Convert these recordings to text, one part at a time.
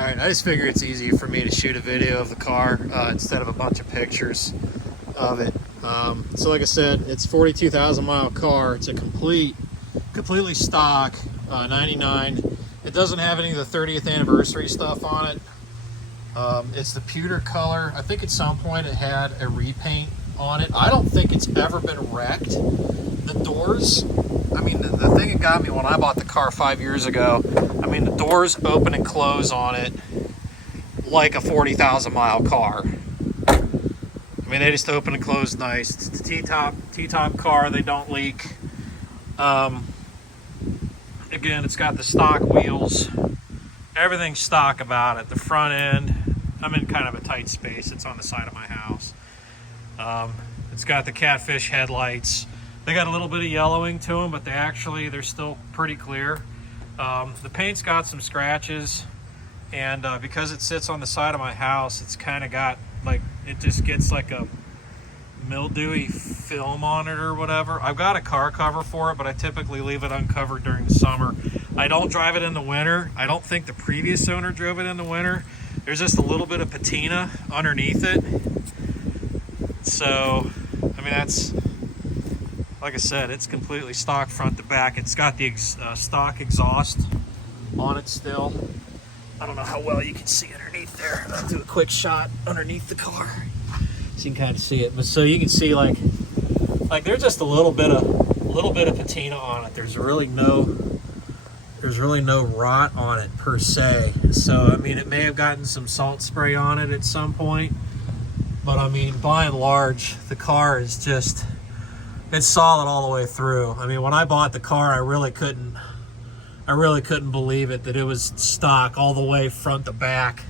Alright, I just figure it's easier for me to shoot a video of the car instead of a bunch of pictures of it. So like I said, it's 42,000 mile car. It's a completely stock 99. It doesn't have any of the 30th anniversary stuff on it. It's the pewter color. I think at some point it had a repaint on it. I don't think it's ever been wrecked. The doors, I mean, the thing that got me when I bought the car 5 years ago, I mean, the doors open and close on it like a 40,000 mile car. I mean, they just open and close nice. It's a T-top car. They don't leak. Again, it's got the stock wheels. Everything's stock about it. The front end, I'm in kind of a tight space. It's on the side of my house. It's got the catfish headlights. They got a little bit of yellowing to them, but they're still pretty clear. The paint's got some scratches, and because it sits on the side of my house, it's kind of got like, it just gets like a mildewy film on it or whatever. I've got a car cover for it, but I typically leave it uncovered during the summer. I don't drive it in the winter. I don't think the previous owner drove it in the winter. There's just a little bit of patina underneath it. So, I mean, that's, like I said, it's completely stock front to back. It's got the stock exhaust on it still. I don't know how well you can see underneath there. I'll do a quick shot underneath the car so you can kind of see it. But so you can see like there's just a little bit of patina on it. There's really no rot on it per se. So I mean, it may have gotten some salt spray on it at some point, but I mean, by and large, the car is just, it's solid all the way through. I mean, when I bought the car, I really couldn't believe it, that it was stock all the way front to back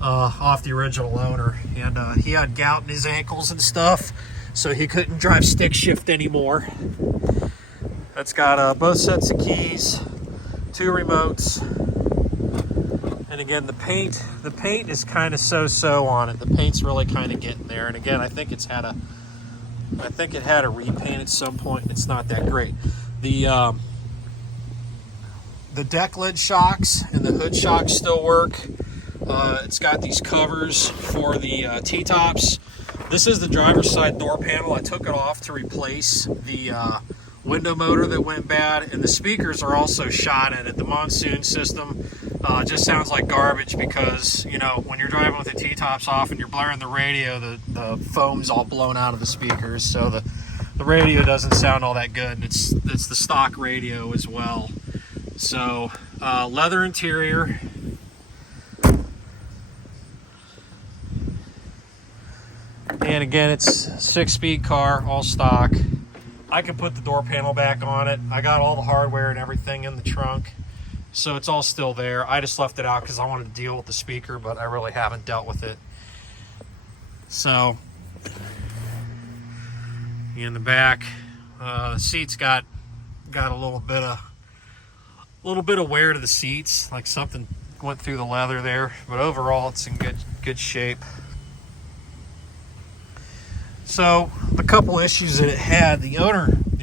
off the original owner. And he had gout in his ankles and stuff, so he couldn't drive stick shift anymore. It's got both sets of keys, 2 remotes, and again, the paint is kind of so-so on it. The paint's really kind of getting there, and again, I think it had a repaint at some point, and it's not that great. The deck lid shocks and the hood shocks still work. It's got these covers for the T-tops. This is the driver's side door panel. I took it off to replace the window motor that went bad, and the speakers are also shot at it. The monsoon system just sounds like garbage because, you know, when you're driving with the T-tops off and you're blaring the radio, the foam's all blown out of the speakers, so the radio doesn't sound all that good, and it's the stock radio as well. So leather interior. And again, it's a 6-speed car, all stock. I can put the door panel back on it. I got all the hardware and everything in the trunk, so it's all still there. I just left it out because I wanted to deal with the speaker, but I really haven't dealt with it. So in the back, the seats got a little bit of wear to the seats, like something went through the leather there, but overall it's in good shape. So the couple issues that it had, the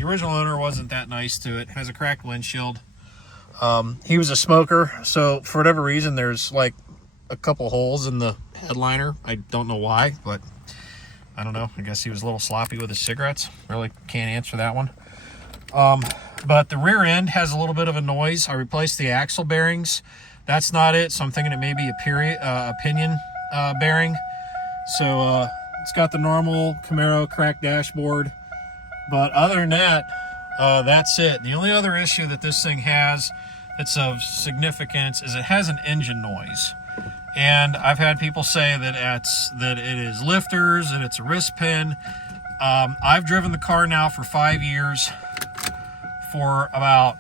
original owner wasn't that nice to it. It has a cracked windshield. He was a smoker, so for whatever reason there's like a couple holes in the headliner. I don't know why, but I don't know. I guess he was a little sloppy with his cigarettes. Really can't answer that one. But the rear end has a little bit of a noise. I replaced the axle bearings. That's not it, so I'm thinking it may be a pinion bearing. So it's got the normal Camaro cracked dashboard, but other than that, that's it. The only other issue that this thing has that's of significance is it has an engine noise. And I've had people say that it is lifters, that it's a wrist pin. I've driven the car now for 5 years, for about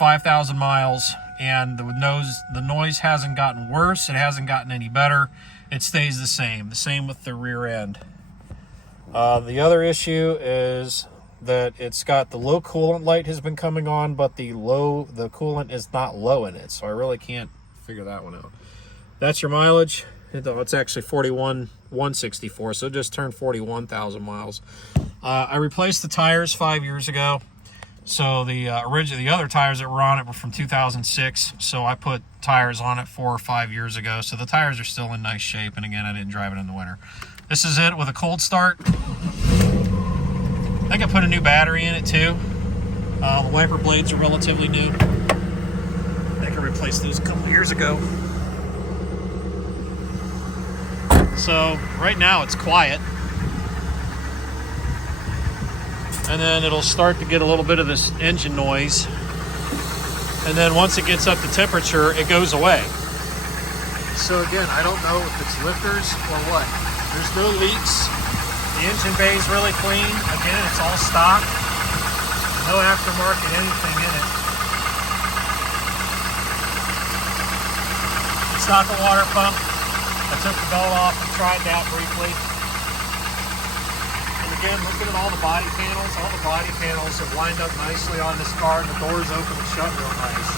5,000 miles, and the noise hasn't gotten worse. It hasn't gotten any better. It stays the same. The same with the rear end. The other issue is that it's got the low coolant light has been coming on, but the coolant is not low in it, so I really can't figure that one out. That's your mileage. It's actually 41,164, so it just turned 41,000 miles. I replaced the tires 5 years ago. So the other tires that were on it were from 2006. So I put tires on it 4 or 5 years ago. So the tires are still in nice shape. And again, I didn't drive it in the winter. This is it with a cold start. I think I put a new battery in it too. The wiper blades are relatively new. I think I replaced those a couple years ago. So right now it's quiet. And then it'll start to get a little bit of this engine noise. And then once it gets up to temperature, it goes away. So again, I don't know if it's lifters or what. There's no leaks. The engine bay is really clean. Again, it's all stock. No aftermarket anything in it. It's not the water pump. I took the belt off and tried that briefly. And again, looking at all the body panels have lined up nicely on this car, and the doors open and shut real nice.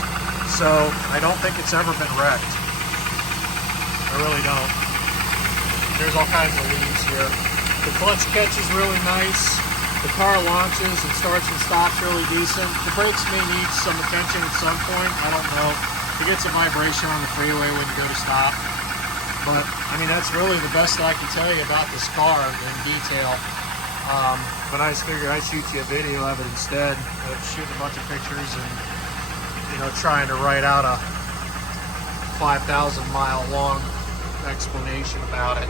So I don't think it's ever been wrecked. I really don't. There's all kinds of leaves here. The clutch catch is really nice. The car launches and starts and stops really decent. The brakes may need some attention at some point. I don't know. It gets a vibration on the freeway when you go to stop. But, I mean, that's really the best I can tell you about this car in detail. But I just figured I'd shoot you a video of it instead of shooting a bunch of pictures and, you know, trying to write out a 5,000 mile long explanation about it.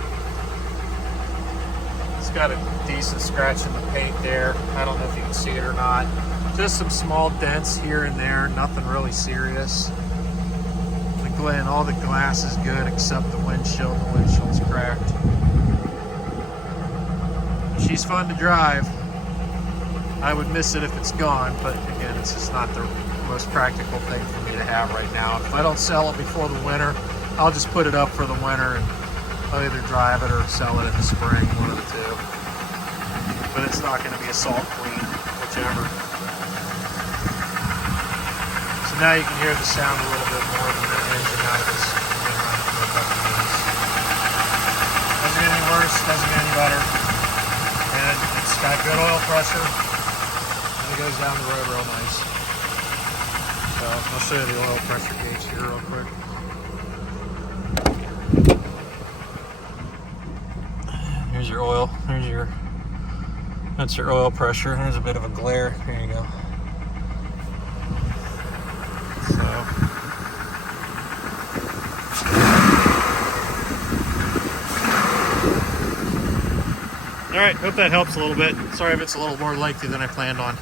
It's got a decent scratch in the paint there. I don't know if you can see it or not. Just some small dents here and there, nothing really serious. And all the glass is good except the windshield. The windshield's cracked. She's fun to drive. I would miss it if it's gone, but again, it's just not the most practical thing for me to have right now. If I don't sell it before the winter, I'll just put it up for the winter and I'll either drive it or sell it in the spring, one of the two. But it's not going to be a salt clean, whichever. So now you can hear the sound a little bit more than the engine out of this. Doesn't get any worse, doesn't get any better. And it's got good oil pressure. And it goes down the road real nice. So I'll show you the oil pressure gauge here real quick. Here's your oil. That's your oil pressure. There's a bit of a glare. Here you go. All right, hope that helps a little bit. Sorry if it's a little more lengthy than I planned on.